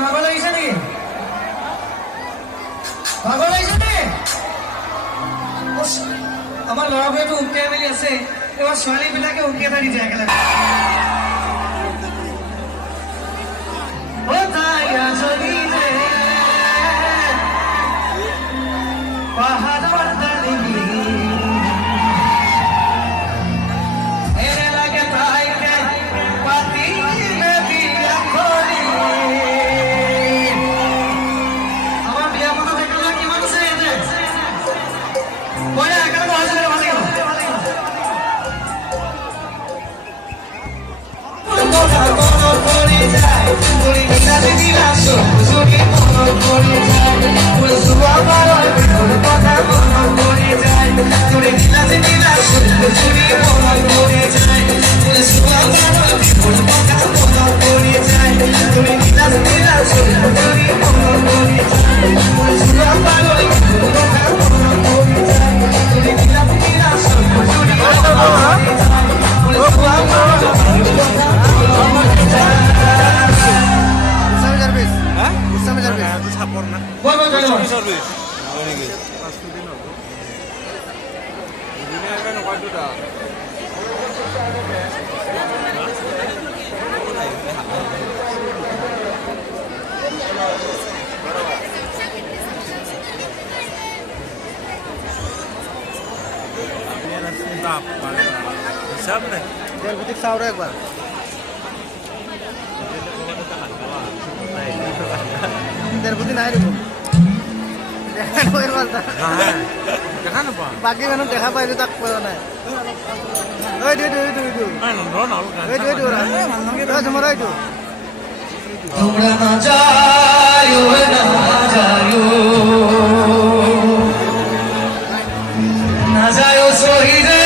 ভাগৰ লাগিছে নেকি? ভাগৰ লাগিছে নেকি? আমাৰ ল'ৰাবোৰেতো উকিয়াই মেলি আছে, এইবাৰ ছোৱালীবিলাকে উকিয়াই মাৰি দিয়ে একেলগে। हिसाब नहीं देर साउर एक बार देर बुद्धि नहीं रुको देखा कोई बात नहीं देखा ना पा बाकी मैंने देखा पाए तक पता नहीं ओए दे ओए तुम्हारा इधर तुमरा ना जायो ना जायो सोही रे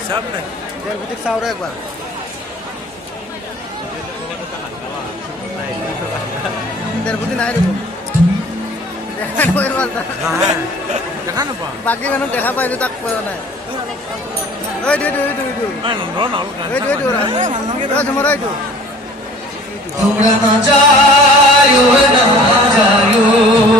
हिसाब नहीं देर बुद्धि साउर एक बार देर बुद्धि नहीं रुको देखा कोई बात नहीं देखा ना पा बाकी मैंने देखा पाए तक पता नहीं ओए दे तुम्हारा इधर तुमरा ना जायो